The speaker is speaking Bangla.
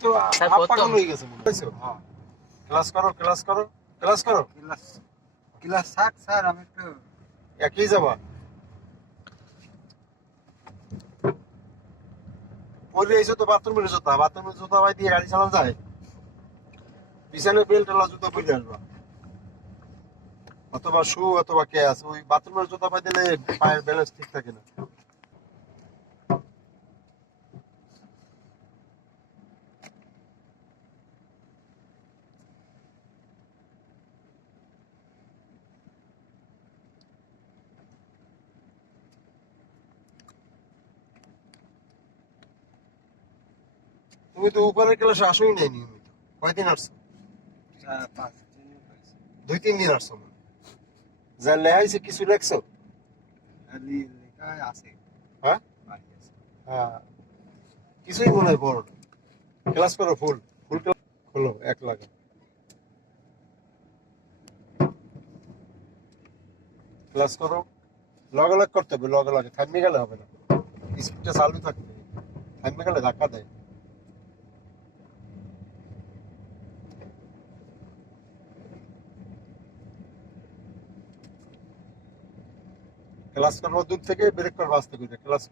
তো হাফ পাগল হয়ে গেছে মনে হয়েছে। হ্যাঁ, ক্লাস করো ক্লাস করো ক্লাস করো। ক্লাস ক্লাস থাক স্যার, আমি একটু একই যাবা পরে এসে তো বাথরুমের জুতা ভাই দিয়ে গাড়ি চালানো যায়? বিছানায় বেল্ট এলা জুতা পরে আসবা, অথবা শু অথবা কে আছে ওই বাথরুমের জুতা পাই দিলে পায়ের ব্যালেন্স ঠিক থাকে না। তুমি তো উপরের ক্লাসে আসোই নাই নিয়মিত, কয়দিন আসছো? 5 দিন হয়েছে। 2-3 দিন আসছো না? যা লেখাইছে কিছু লেখছো? লেখা আছে, হ্যাঁ বাকি আছে। হ্যাঁ, কিছুই মনে হয় পড়ো না। ক্লাস করো ফুল ফুল ক্লাস খোলো, এক লাগা ক্লাস করো। লগে লগ করতে হবে, লগে লগে থামবে গেলে হবে না, স্পিডটা চালু থাকবে, থামবে গেলে ধাক্কা দেয়। ক্লাস করবো দূর থেকে, ব্রেক করবো আস্তে করে ক্লাস।